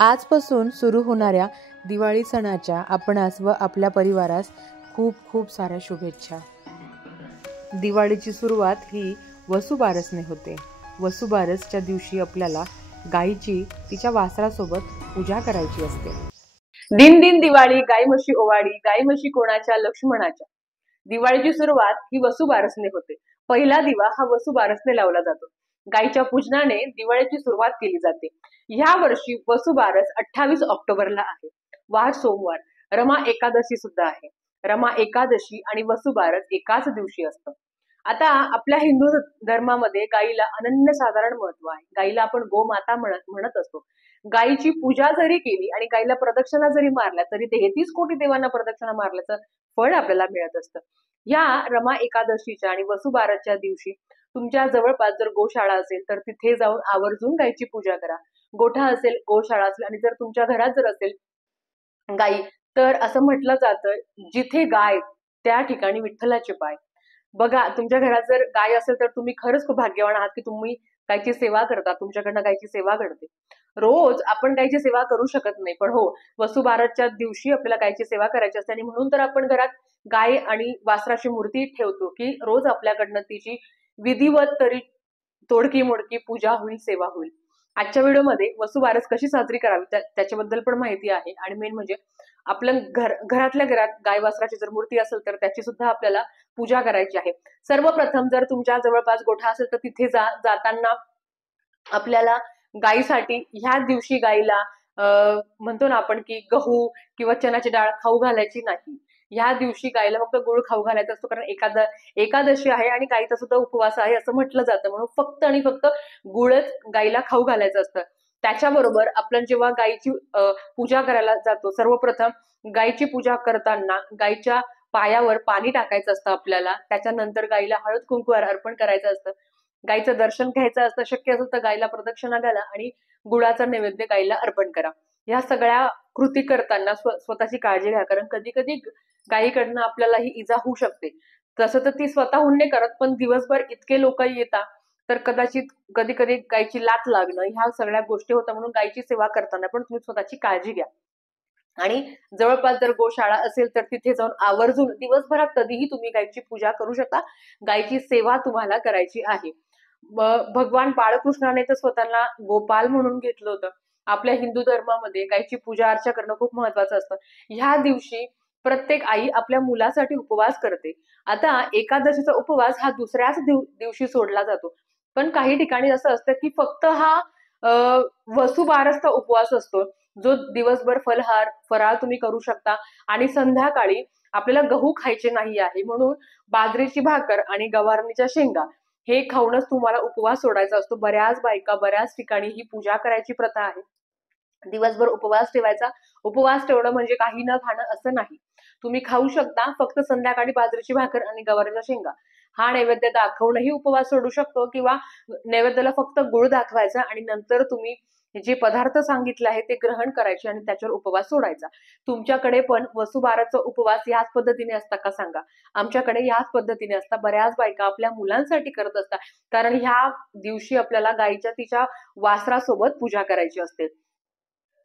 आजपासून सुरू होणाऱ्या दिवाळी सणाच्या आपणास व आपल्या परिवारास खूप खूप साऱ्या शुभेच्छा। दिवाळीची सुरुवात ही वसुबारसने होते। वसुबारसच्या दिवशी आपल्याला गायीची तिच्या वासरासोबत पूजा करायची असते। दिन दिन दिवाळी गाय म्हशी ओवाळी, गाय म्हशी कोणाच्या लक्ष्मणाच्या। दिवाळीची सुरुवात ही वसुबारसने होते। पहिला दिवा हा वसुबारसने लावला जातो। गायीच्या पूजनाने दिवाळीची सुरुवात केली जाते। ह्या वर्षी वसुबारस 28 ऑक्टोबरला आहे। वार सोमवार, रमा एकादशी सुद्धा आहे। रमा एकादशी आणि वसुबारस एकाच दिवशी असतं। आता आपल्या हिंदू धर्मामध्ये गायीला अनन्यसाधारण महत्व आहे। गायीला आपण गोमाता म्हणत असतो। गायीची पूजा जरी केली आणि गायीला प्रदक्षिणा जरी मारल्या तरी 33 कोटी देवांना प्रदक्षिणा मारल्याचं फळ आपल्याला मिळत असतं। या रमा एकादशीच्या आणि वसुबारसच्या दिवशी तुमच्या जवळपास जर गोशाळा असेल तर तिथे जाऊन आवर्जून गायीची पूजा करा। गोठा असेल, गोशाळा असेल आणि जर तुमच्या घरात जर असेल गायी तर असं म्हटलं जातं, जिथे गाय त्या ठिकाणी विठ्ठलाचे पाय। बघा, तुमच्या घरात जर गाय असेल तर तुम्ही खरंच खूप भाग्यवान आहात की तुम्ही गायची सेवा करता, तुमच्याकडनं गायची सेवा घडते। रोज आपण गायची सेवा करू शकत नाही, पण हो, वसुबारसच्या दिवशी आपल्याला गायची सेवा करायची असते आणि म्हणून तर आपण घरात गाय आणि वासराची मूर्ती ठेवतो की रोज आपल्याकडनं तिची विधिवत तरी तोडकी मोडकी पूजा होईल, सेवा होईल। आजच्या व्हिडिओमध्ये वसुबारस कशी साजरी करावी त्याच्याबद्दल पण माहिती आहे आणि मेन म्हणजे आपल्या घरातल्या घरात गाय वासराची जर मूर्ती असेल तर त्याची सुद्धा आपल्याला पूजा करायची आहे। सर्वप्रथम जर तुमच्या जवळपास गोठा असेल तर तिथे जाताना आपल्याला गायीसाठी ह्या दिवशी गायीला म्हणतो ना आपण की गहू किंवा चण्याची डाळ खाऊ घालायची नाही। ह्या दिवशी गायीला फक्त गुळ खाऊ घालायचा असतो, कारण एकादशी आहे आणि गायीचा सुद्धा उपवास आहे असं म्हटलं जातं, म्हणून फक्त आणि फक्त गुळच गायीला खाऊ घालायचं असतं। त्याच्याबरोबर आपण जेव्हा गायीची पूजा करायला जातो, सर्वप्रथम गायीची पूजा करताना गायीच्या पायावर पाणी टाकायचं असतं आपल्याला। त्याच्यानंतर गायीला हळद कुंकू अर्पण करायचं असतं, गायीचं दर्शन घ्यायचं असतं। शक्य असेल तर गायीला प्रदक्षिणा घाला आणि गुळाचा नैवेद्य गायीला अर्पण करा। या सगळ्या कृती करताना स्वतःची काळजी घ्या, कारण कधी कधी गायीकडनं आपल्याला ही इजा होऊ शकते। तसं तर ती स्वतःहून नाही करत, पण दिवसभर इतके लोक येतात तर कदाचित कधी कधी गायीची लात लागणं ह्या सगळ्या गोष्टी होतात, म्हणून गायीची सेवा करताना पण तुम्ही स्वतःची काळजी घ्या। आणि जवळपास जर गोशाळा असेल तर तिथे जाऊन आवर्जून दिवसभरात कधीही तुम्ही गायीची पूजा करू शकता, गायीची सेवा तुम्हाला करायची आहे। भगवान बाळकृष्णाने तर स्वतःला गोपाल म्हणून घेतलं होतं। आपल्या हिंदू धर्मामध्ये गायीची पूजा अर्चा करणं खूप महत्वाचं असतं। ह्या दिवशी प्रत्येक आई आपल्या मुलासाठी उपवास करते। आता एकादशीचा उपवास हा दुसऱ्याच दिवशी सोडला जातो, पण काही ठिकाणी असं असतं की फक्त हा वसुबारसचा उपवास असतो, जो दिवसभर फराळ तुम्ही करू शकता आणि संध्याकाळी आपल्याला गहू खायचे नाही आहे, म्हणून बाजरीची भाकर आणि गवारणीच्या शेंगा हे खाऊनच तुम्हाला उपवास सोडायचा असतो। बऱ्याच बायका बऱ्याच ठिकाणी ही पूजा करायची प्रथा आहे। दिवसभर उपवास ठेवायचा। उपवास ठेवणं म्हणजे काही न खाणं असं नाही, तुम्ही खाऊ शकता, फक्त संध्याकाळी बाजरीची भाकर आणि गवारीच्या शेंगा हा नैवेद्य दाखवूनही उपवास सोडू शकतो, किंवा नैवेद्याला फक्त गुळ दाखवायचा आणि नंतर तुम्ही जे पदार्थ सांगितले आहे ते ग्रहण करायचे आणि त्याच्यावर उपवास सोडायचा। तुमच्याकडे पण वसुबारसचा उपवास याच पद्धतीने असता का सांगा? आमच्याकडे याच पद्धतीने असता। बऱ्याच बायका आपल्या मुलांसाठी करत असतात, कारण ह्या दिवशी आपल्याला गायीच्या तिच्या वासरासोबत पूजा करायची असते,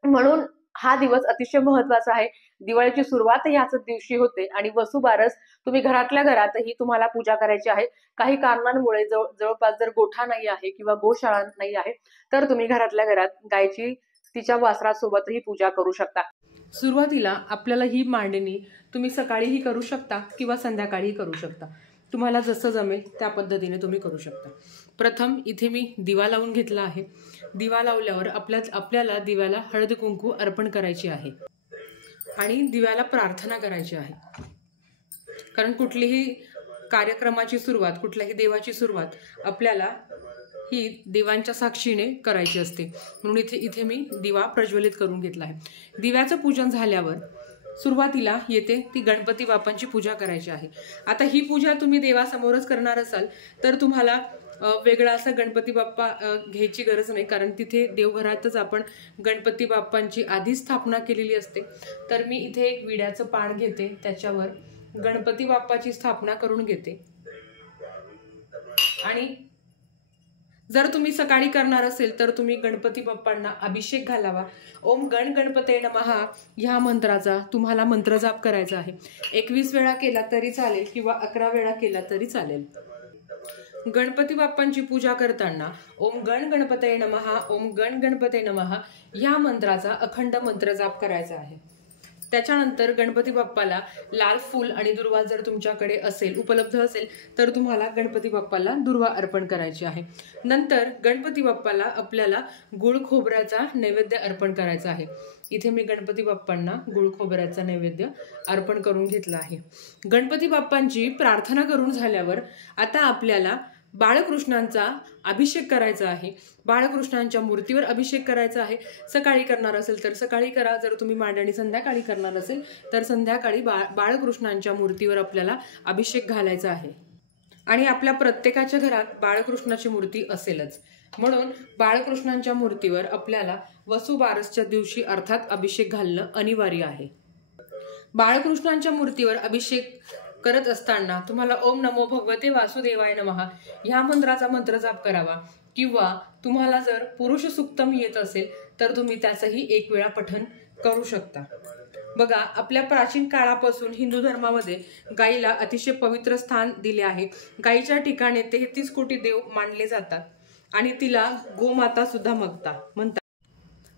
म्हणून हा दिवस अतिशय महत्वाचा आहे। दिवाळीची सुरुवात ह्याच दिवशी होते आणि वसुबारस तुम्ही घरातल्या घरातही तुम्हाला पूजा करायची आहे। काही कारणांमुळे जवळपास जर गोठा नाही आहे किंवा गोशाळा नाही आहे तर तुम्ही घरातल्या घरात गायची तिच्या वासरासोबतही पूजा करू शकता। सुरुवातीला आपल्याला ही मांडणी तुम्ही सकाळीही करू शकता किंवा संध्याकाळीही करू शकता, तुम्हाला जसं जमेल त्या पद्धतीने तुम्ही करू शकता। प्रथम इथे मी दिवा लावून घेतला आहे। दिवा लावल्यावर आपल्याला दिव्याला हळद कुंकू अर्पण करायची आहे आणि दिव्याला प्रार्थना करायची आहे, कारण कुठलीही कार्यक्रमाची सुरुवात, कुठल्याही देवाची सुरुवात आपल्याला ही देवांच्या साक्षीने करायची असते, म्हणून इथे मी दिवा प्रज्वलित करून घेतला आहे। दिव्याचं पूजन झाल्यावर सुरुवातीला येते ती गणपती बाप्पांची पूजा करायची आहे। आता ही पूजा तुम्ही देवासमोरच करणार असाल तर तुम्हाला वेगळा असा गणपती बाप्पा घ्यायची गरज नाही, कारण तिथे देवघरातच आपण गणपती बाप्पांची आधी स्थापना केलेली असते। तर मी इथे एक विड्याचं पान घेते, त्याच्यावर गणपती बाप्पाची स्थापना करून घेते आणि जर तुम्ही सकाळी करणार असेल तर तुम्ही गणपती बाप्पांना अभिषेक घालावा। ओम गण गणपते नमः ह्या मंत्राचा तुम्हाला मंत्रजाप करायचा आहे। 21 वेळा केला तरी चालेल किंवा 11 वेळा केला तरी चालेल। गणपती बाप्पांची पूजा करताना ओम गण गणपते नमः ओम गण गणपते नमः ह्या मंत्राचा अखंड मंत्रजाप करायचा आहे। त्याच्यानंतर गणपती बाप्पाला लाल फूल आणि दुर्वा जर तुमच्याकडे असेल, उपलब्ध असेल, तर तुम्हाला गणपती बाप्पाला दुर्वा अर्पण करायची आहे। नंतर गणपती बाप्पाला आपल्याला गुळ खोबऱ्याचा नैवेद्य अर्पण करायचा आहे। इथे मी गणपती बाप्पांना गुळ खोबऱ्याचा नैवेद्य अर्पण करून घेतला आहे। गणपती बाप्पांची प्रार्थना करून झाल्यावर आता आपल्याला बाळकृष्णांचा अभिषेक करायचा आहे। बाळकृष्णांच्या मूर्तीवर अभिषेक करायचा आहे। सकाळी करणार असेल तर सकाळी करा, जर तुम्ही मांडणी संध्याकाळी करणार असेल तर संध्याकाळी बाळकृष्णांच्या मूर्तीवर आपल्याला अभिषेक घालायचा आहे। आणि आपल्या प्रत्येकाच्या घरात बाळकृष्णाची मूर्ती असेलच, म्हणून बाळकृष्णांच्या मूर्तीवर आपल्याला वसुबारसच्या दिवशी अर्थात अभिषेक घालणं अनिवार्य आहे। बाळकृष्णांच्या मूर्तीवर अभिषेक करत असताना तुम्हाला ओम नमो भगवते वासुदेवाय नमः ह्या मंत्राचा मंत्रजाप करावा, किंवा तुम्हाला जर पुरुष सुक्तम येत असेल तर तुम्ही त्याचंही 1 वेळा पठण करू शकता। बघा, आपल्या प्राचीन काळापासून हिंदू धर्मामध्ये गायीला अतिशय पवित्र स्थान दिले आहे। गायीच्या ठिकाणी 33 कोटी देव मानले जातात आणि तिला गोमाता सुद्धा म्हणतात।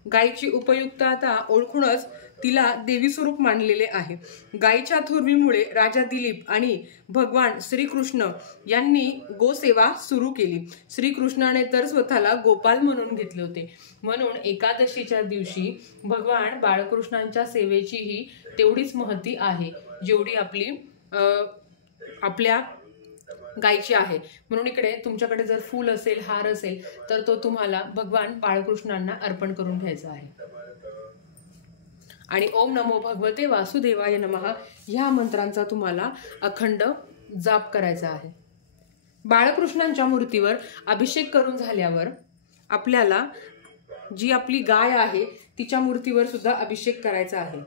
गायीची उपयुक्तता ओळखूनच तिला देवी स्वरूप मानलेले आहे। गायीच्या थोरवीमुळे राजा दिलीप आणि भगवान श्रीकृष्ण यांनी गोसेवा सुरू केली। श्रीकृष्णाने तर स्वतःला गोपाल म्हणून घेतले होते, म्हणून एकादशीच्या दिवशी भगवान बाळकृष्णांच्या सेवेचीही तेवढीच महती आहे जेवढी आपल्या गायची आहे। म्हणून इकडे तुमच्याकडे जर फूल असेल, हार असेल, तर तो तुम्हाला भगवान बाळकृष्णांना अर्पण करून घ्यायचा आहे। आणि ओम नमो भगवते वासुदेवाय नमः ह्या मंत्रांचा तुम्हाला अखंड जाप करायचा आहे। बाळकृष्णांच्या मूर्तीवर अभिषेक करून झाल्यावर आपल्याला जी आपली गाय आहे तिच्या मूर्तीवर सुद्धा अभिषेक करायचा आहे।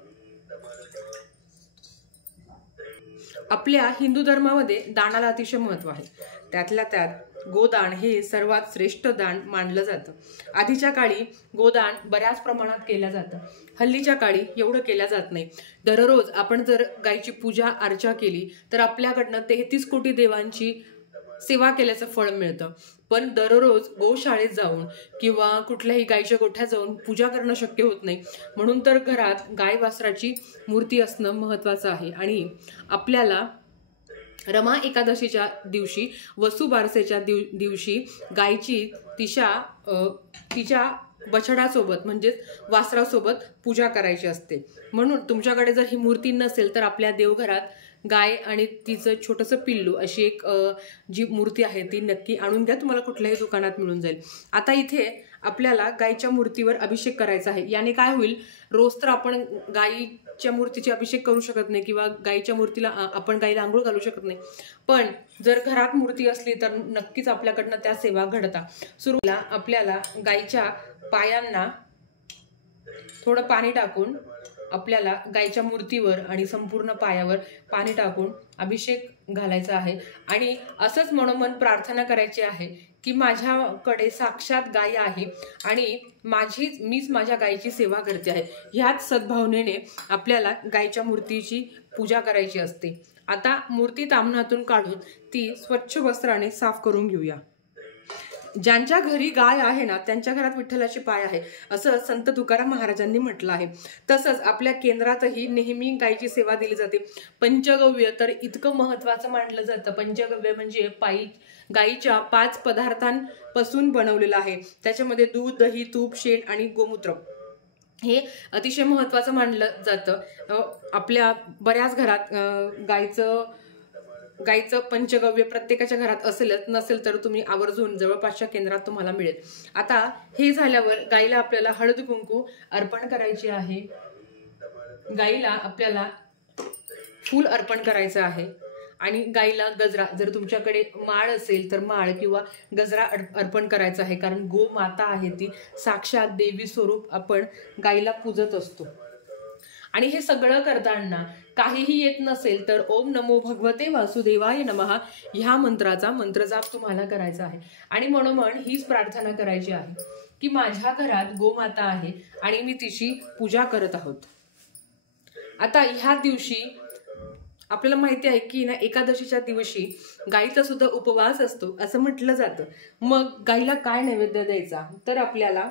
आपल्या हिंदू धर्मामध्ये दानाला अतिशय महत्त्व आहे। त्यातल्या त्यात गोदान हे सर्वात श्रेष्ठ दान मानलं जातं। आधीच्या काळी गोदान बऱ्याच प्रमाणात केलं जातं, हल्लीच्या काळी एवढं केलं जात नाही। दररोज आपण जर गायीची पूजा अर्चा केली तर आपल्याकडनं 33 कोटी देवांची सेवा केल्याचं फळ मिळतं। पण दररोज गोशाळेत जाऊन किंवा कुठल्याही गायीच्या गोठ्यात जाऊन पूजा करणं शक्य होत नाही, म्हणून तर घरात गाय वासराची मूर्ती असणं महत्त्वाचं आहे। आणि आपल्याला रमा एकादशीच्या दिवशी, वसुबारसेच्या दिवशी गायची तिच्या बछडासोबत म्हणजेच वासरासोबत पूजा करायची असते। म्हणून तुमच्याकडे जर ही मूर्ती नसेल तर आपल्या देवघरात गाय आणि तिचं छोटंसं पिल्लू अशी एक जी मूर्ती आहे ती नक्की आणून घ्या, तुम्हाला कुठल्याही दुकानात मिळून जाईल। आता इथे आपल्याला गायीच्या मूर्तीवर अभिषेक करायचा आहे। याने काय होईल, रोज तर आपण गायीच्या मूर्तीचे अभिषेक करू शकत नाही किंवा गायीच्या मूर्तीला आपण गायीला आंघोळ घालू शकत नाही, पण जर घरात मूर्ती असली तर नक्कीच आपल्याकडनं त्या सेवा घडतात। सुरुवातीला आपल्याला गायीच्या पायांना थोडं पाणी टाकून आपल्याला गायीच्या मूर्तीवर आणि संपूर्ण पायावर पाणी टाकून अभिषेक घालायचा आहे। आणि असंच मनोमन प्रार्थना करायची आहे की माझ्याकडे साक्षात गाय आहे आणि मीच माझ्या गायीची सेवा करते आहे, ह्याच सद्भावनेने आपल्याला गायीच्या मूर्तीची पूजा करायची असते। आता मूर्ती ताम्हणातून काढून ती स्वच्छ वस्त्राने साफ करून घेऊया। ज्यांच्या घरी गाय आहे ना त्यांच्या घरात विठ्ठलाची पाय आहे असं संत तुकाराम महाराजांनी म्हटलं आहे। तसंच आपल्या केंद्रातही नेहमी गायीची सेवा दिली जाते। पंचगव्य तर इतकं महत्त्वाचं मानलं जातं। पंचगव्य म्हणजे गायीच्या 5 पदार्थांपासून बनवलेलं आहे। त्याच्यामध्ये दूध, दही, तूप, शेण आणि गोमूत्र हे अतिशय महत्त्वाचं मानलं जातं। आपल्या बऱ्याच घरात गायीचं पंचगव्य प्रत्येकाच्या घरात असेलच, नसेल तर तुम्ही आवर्जून जवळपासच्या केंद्रात तुम्हाला मिळेल। आता हे झाल्यावर गायीला आपल्याला हळद कुंकू अर्पण करायची आहे। गायीला आपल्याला फूल अर्पण करायचं आहे आणि गायीला गजरा, जर तुमच्याकडे माळ असेल तर माळ किंवा गजरा अर्पण करायचा आहे, कारण गो माता आहे ती साक्षात देवी स्वरूप आपण गायीला पूजत असतो। आणि हे सगळं करताना काहीही येत नसेल तर ओम नमो भगवते वासुदेवाय नमः ह्या मंत्राचा मंत्रजाप तुम्हाला करायचा आहे. आणि म्हणून हीच प्रार्थना करायची आहे की माझ्या घरात गोमाता आहे आणि मी तिची पूजा करत आहोत. आता ह्या दिवशी आपल्याला माहिती आहे की ना एकादशीच्या दिवशी गाईचा सुद्धा उपवास असतो असं म्हटलं जातं. मग गाईला काय नैवेद्य द्यायचा, तर आपल्याला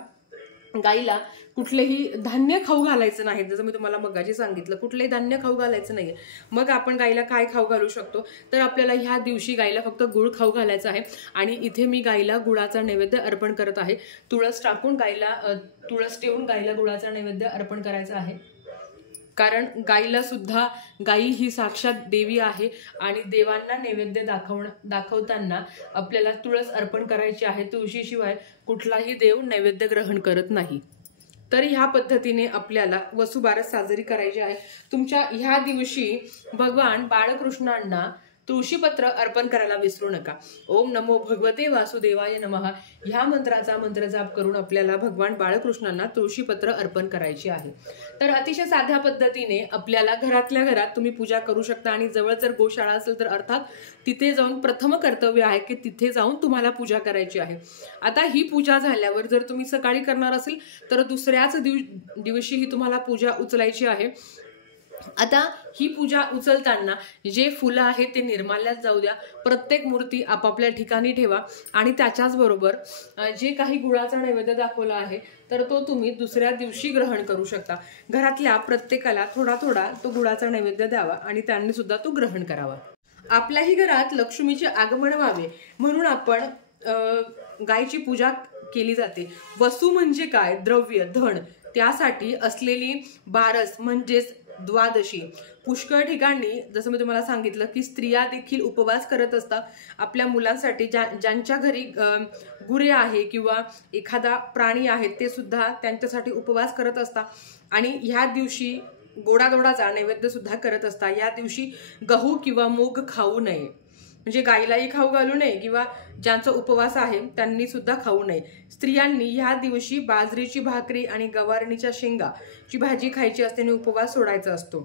गाईला कुठलेही धान्य खाऊ घालायचं नाही. जसं मी तुम्हाला मगाशी सांगितलं, कुठलेही धान्य खाऊ घालायचं नाहीये. मग आपण गाईला काय खाऊ घालू शकतो, तर आपल्याला ह्या दिवशी गाईला फक्त गुळ खाऊ घालायचा आहे. आणि इथे मी गाईला गुळाचा नैवेद्य अर्पण करत आहे. तुळस टाकून गाईला तुळस ठेवून गाईला गुळाचा नैवेद्य अर्पण करायचा आहे. कारण गाईला सुद्धा गाई ही साक्षात देवी आहे आणि देवांना नैवेद्य दाखवताना आपल्याला तुळस अर्पण करायची आहे. तुळशीशिवाय कुठलाही देव नैवेद्य ग्रहण करत नाही. तर ह्या पद्धतीने आपल्याला वसुबारस साजरी करायची आहे. तुमच्या ह्या दिवशी भगवान बाळकृष्णांना तुळशीपत्र अर्पण करायला विसरू नका. ओम नमो भगवते वासुदेवाय नमः ह्या मंत्राचा मंत्रजाप करून आपल्याला भगवान बाळकृष्णांना तुळशीपत्र अर्पण करायची आहे. तर अतिशय साध्या पद्धतीने आपल्याला घरातल्या घरात तुम्ही पूजा करू शकता. आणि जवळ जर गोशाळा असेल तर अर्थात तिथे जाऊन प्रथम कर्तव्य आहे की तिथे जाऊन तुम्हाला पूजा करायची आहे. आता ही पूजा झाल्यावर जर तुम्ही सकाळी करणार असेल तर दुसऱ्याच दिवशी ही तुम्हाला पूजा उचलायची आहे. आता ही पूजा उचलताना जे फुलं आहेत ते निर्माल्यात जाऊ द्या. प्रत्येक मूर्ती आपापल्या ठिकाणी ठेवा. आणि त्याच्याच बरोबर जे काही गुळाचा नैवेद्य दाखवला आहे तर तो तुम्ही दुसऱ्या दिवशी ग्रहण करू शकता. घरातल्या प्रत्येकाला थोडा थोडा तो गुळाचा नैवेद्य द्यावा आणि त्यांनी सुद्धा तो ग्रहण करावा. आपल्याही घरात लक्ष्मीचे आगमन व्हावे म्हणून आपण गायची पूजा केली जाते. वसू म्हणजे काय, द्रव्य, धन. त्यासाठी असलेली बारस म्हणजेच द्वादशी. पुष्कळ ठिकाणी जसं मी तुम्हाला सांगितलं की स्त्रिया देखील उपवास करत असतात आपल्या मुलांसाठी. ज्यांच्या घरी गुरे आहे किंवा एखादा प्राणी आहे ते सुद्धा त्यांच्यासाठी उपवास करत असतात. आणि ह्या दिवशी गोडाधोडाचा नैवेद्य सुद्धा करत असतात. या दिवशी गहू किंवा मूग खाऊ नये. म्हणजे गाईलाही खाऊ घालू नये किंवा ज्यांचा उपवास आहे त्यांनी सुद्धा खाऊ नये. स्त्रियांनी ह्या दिवशी बाजरीची भाकरी आणि गवारणीच्या शेंगाची भाजी खायची असते आणि उपवास सोडायचा असतो.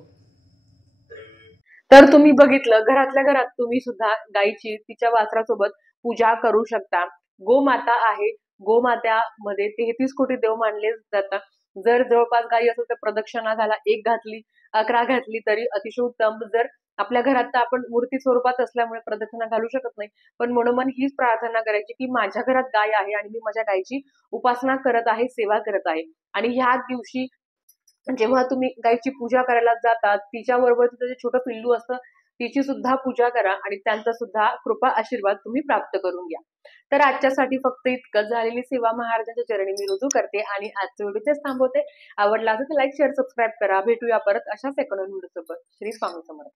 तर तुम्ही बघितलं, घरातल्या घरात तुम्ही सुद्धा गाईची तिच्या वासरासोबत पूजा करू शकता. गोमाता आहे. गोमात्यामध्ये 33 कोटी देव मानले जातात. जर जवळपास गाई असेल तर प्रदक्षिणा घाला. 1 घातली, 11 घातली तरी अतिशय उत्तम. जर आपल्या घरात तर आपण मूर्ती स्वरूपात असल्यामुळे प्रदक्षिणा घालू शकत नाही. पण म्हणून हीच प्रार्थना करायची की माझ्या घरात गाय आहे आणि मी माझ्या गायची उपासना करत आहे, सेवा करत आहे. आणि ह्या दिवशी जेव्हा तुम्ही गायची पूजा करायला जातात तिच्याबरोबर तिचं जे छोटं पिल्लू असतं तिची सुद्धा पूजा करा आणि त्यांचा सुद्धा कृपा आशीर्वाद तुम्ही प्राप्त करून घ्या. तर आजच्यासाठी फक्त इतकंच. झालेली सेवा महाराजांच्या चरणी मी रुजू करते आणि आजचे व्हिडिओ इथेच थांबवते. आवडला असेल तर लाईक, शेअर, सबस्क्राईब करा. भेटूया परत अशाच एका नवीन व्हिडिओ सोबत. श्री स्वामी समर्थ.